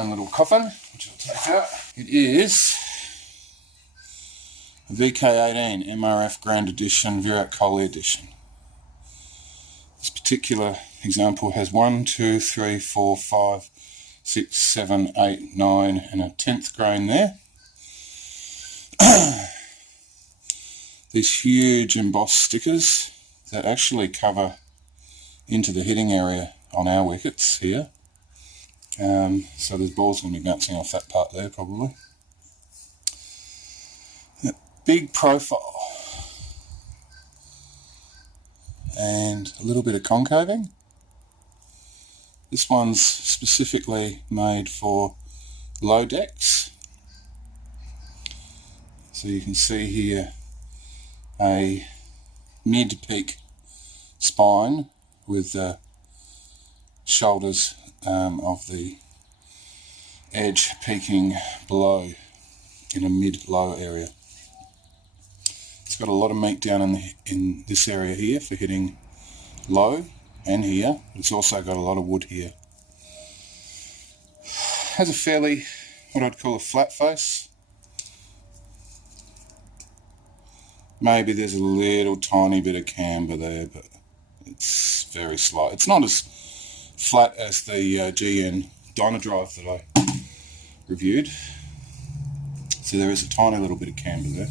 own little coffin, which I'll take out. It is a VK18 MRF Grand Edition Virat Kohli edition. This particular example has 1, 2, 3, 4, 5, 6, 7, 8, 9 and a 10th grain there. These huge embossed stickers that actually cover into the hitting area on our wickets here. So there's balls going to be bouncing off that part there probably. A big profile and a little bit of concaving. This one's specifically made for low decks. So you can see here a mid-peak spine with the shoulders of the edge peaking below in a mid-low area. It's got a lot of meat down in this area here for hitting low and here. It's also got a lot of wood here. Has a fairly, what I'd call a flat face. Maybe there's a little tiny bit of camber there, but it's very slight. It's not as flat as the GN Dynadrive that I reviewed. So there is a tiny little bit of camber there,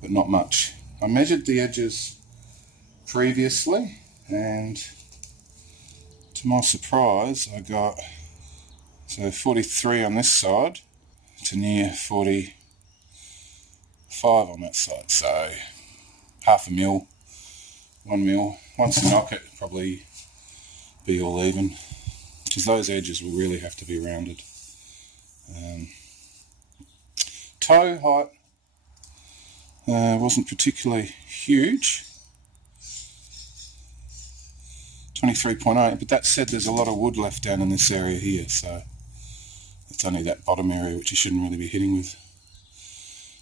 but not much. I measured the edges previously, and to my surprise I got 43 on this side to near 45 on that side, so half a mil, 1 mil. Once you knock it, probably be all even, because those edges will really have to be rounded. Toe height wasn't particularly huge, 23.8, but that said there's a lot of wood left down in this area here, so it's only that bottom area which you shouldn't really be hitting with.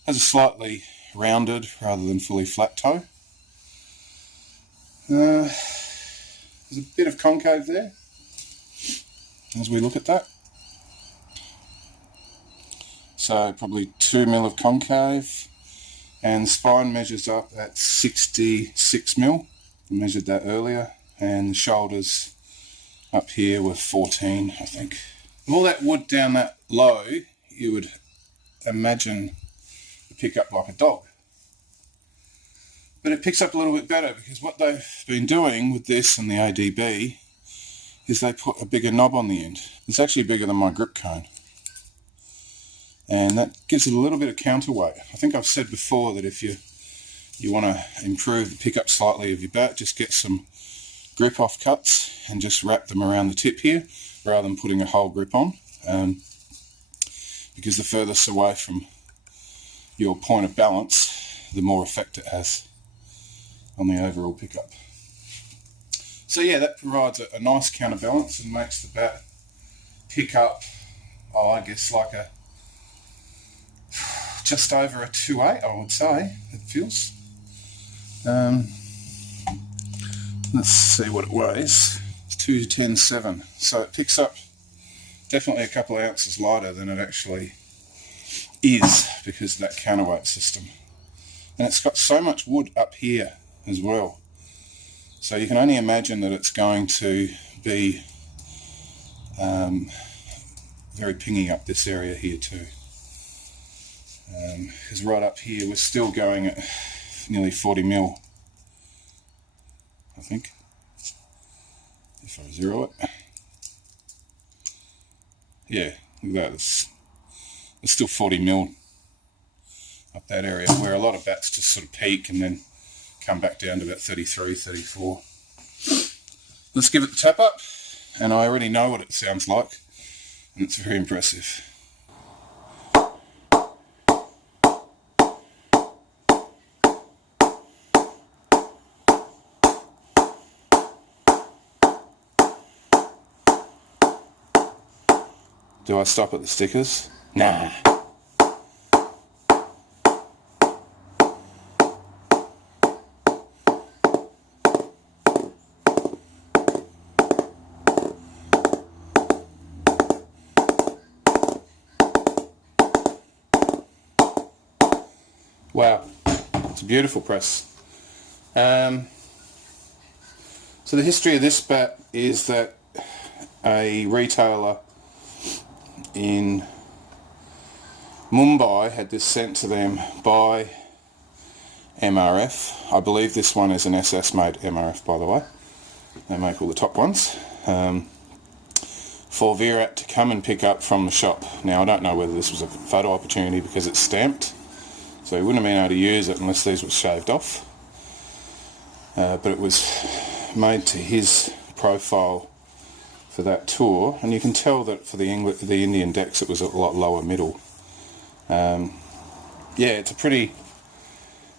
Has a slightly rounded rather than fully flat toe. There's a bit of concave there as we look at that. So probably 2 mil of concave, and the spine measures up at 66 mil. I measured that earlier, and the shoulders up here were 14, I think. With all that wood down that low, you would imagine it pick up like a dog. But it picks up a little bit better, because what they've been doing with this and the ADB is they put a bigger knob on the end. It's actually bigger than my grip cone, and that gives it a little bit of counterweight. I think I've said before that if you want to improve the pickup slightly of your bat, just get some grip off cuts and just wrap them around the tip here rather than putting a whole grip on, because the furthest away from your point of balance, the more effect it has on the overall pickup. So yeah, that provides a nice counterbalance and makes the bat pick up, I guess like a just over a 2.8, I would say it feels. Let's see what it weighs. It's 210.7, so it picks up definitely a couple of ounces lighter than it actually is because of that counterweight system. And it's got so much wood up here as well, so you can only imagine that it's going to be very pingy up this area here too, because right up here we're still going at nearly 40 mil, I think, if I zero it. Yeah, look at that, it's still 40 mil up that area, where a lot of bats just sort of peak and then come back down to about 33, 34. Let's give it the tap up, and I already know what it sounds like, and it's very impressive. Do I stop at the stickers? Nah. Wow, it's a beautiful press. So the history of this bat is that a retailer in Mumbai had this sent to them by MRF. I believe this one is an SS made MRF, by the way. They make all the top ones. For Virat to come and pick up from the shop. Now I don't know whether this was a photo opportunity because it's stamped, so he wouldn't have been able to use it unless these were shaved off. But it was made to his profile for that tour, and you can tell that for the Indian decks it was a lot lower middle. Yeah, it's a pretty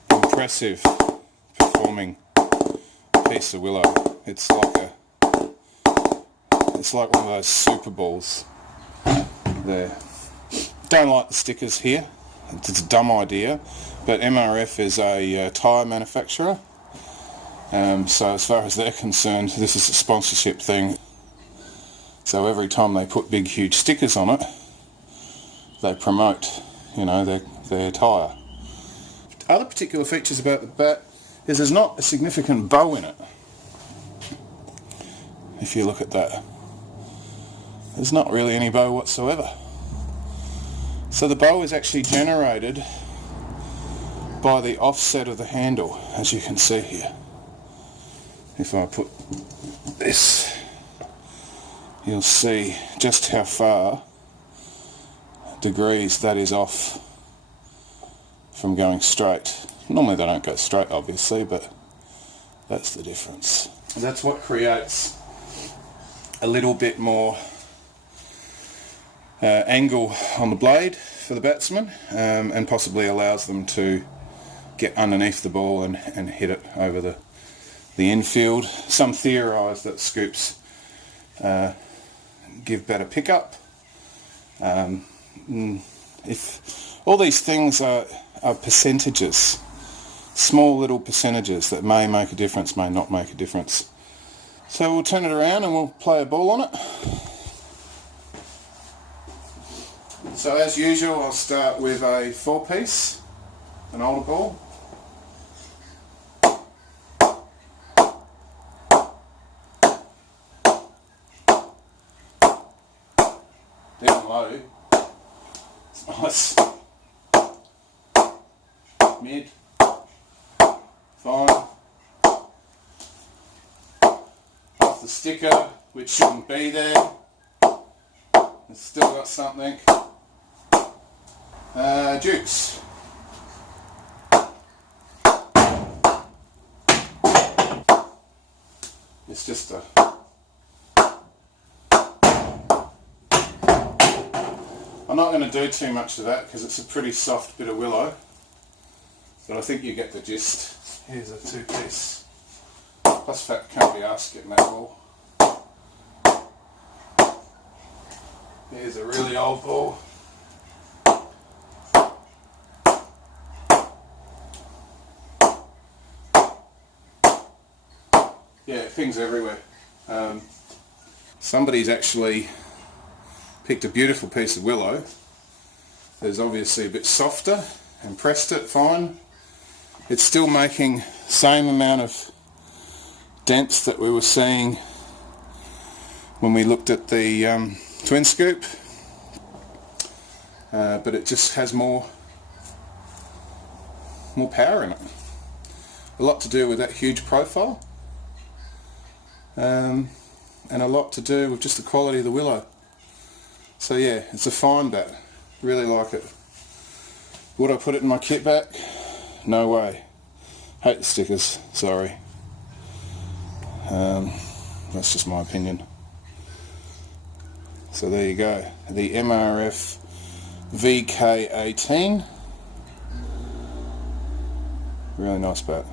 impressive performing piece of willow. It's like one of those Super Balls there. Don't like the stickers here. It's a dumb idea, but MRF is a tyre manufacturer, so as far as they're concerned, this is a sponsorship thing. So every time they put big huge stickers on it, they promote, you know, their tyre. Other particular features about the bat is there's not a significant bow in it. If you look at that, there's not really any bow whatsoever. So the bow is actually generated by the offset of the handle, as you can see here. If I put this, you'll see just how far degrees that is off from going straight. Normally they don't go straight, obviously, but that's the difference. That's what creates a little bit more angle on the blade for the batsman, and possibly allows them to get underneath the ball and hit it over the infield. Some theorise that scoops give better pickup. If all these things are percentages, small little percentages that may make a difference, may not make a difference. So we'll turn it around and we'll play a ball on it. So as usual, I'll start with a 4-piece, an older ball. Down low. It's nice. Mid. Fine. Off the sticker, which shouldn't be there. It's still got something. Dukes. It's just a... I'm not going to do too much of that because it's a pretty soft bit of willow, but I think you get the gist. Here's a 2-piece. Plus fat can't be asked getting that ball. Here's a really old ball. Yeah, it pings everywhere. Somebody's actually picked a beautiful piece of willow that is obviously a bit softer and pressed it fine. It's still making same amount of dents that we were seeing when we looked at the twin scoop, but it just has more power in it. A lot to do with that huge profile, and a lot to do with just the quality of the willow. So yeah, it's a fine bat. Really like it. Would I put it in my kit back? No way. Hate the stickers, sorry. That's just my opinion. So there you go. The MRF VK18. Really nice bat.